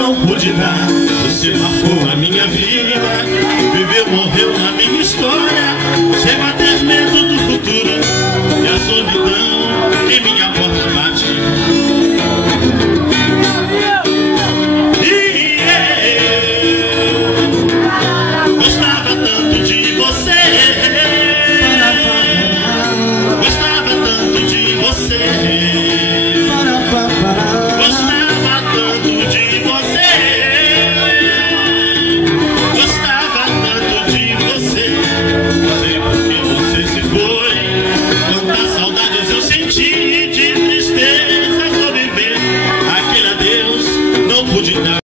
não pude dar. Você marcou a minha vida, viveu, morreu na minha história. Chego a ter medo do futuro e a solidão em minha porta bate. E eu gostava tanto de você, gostava tanto de você. De tristeza vou viver, aquele adeus não pude dar.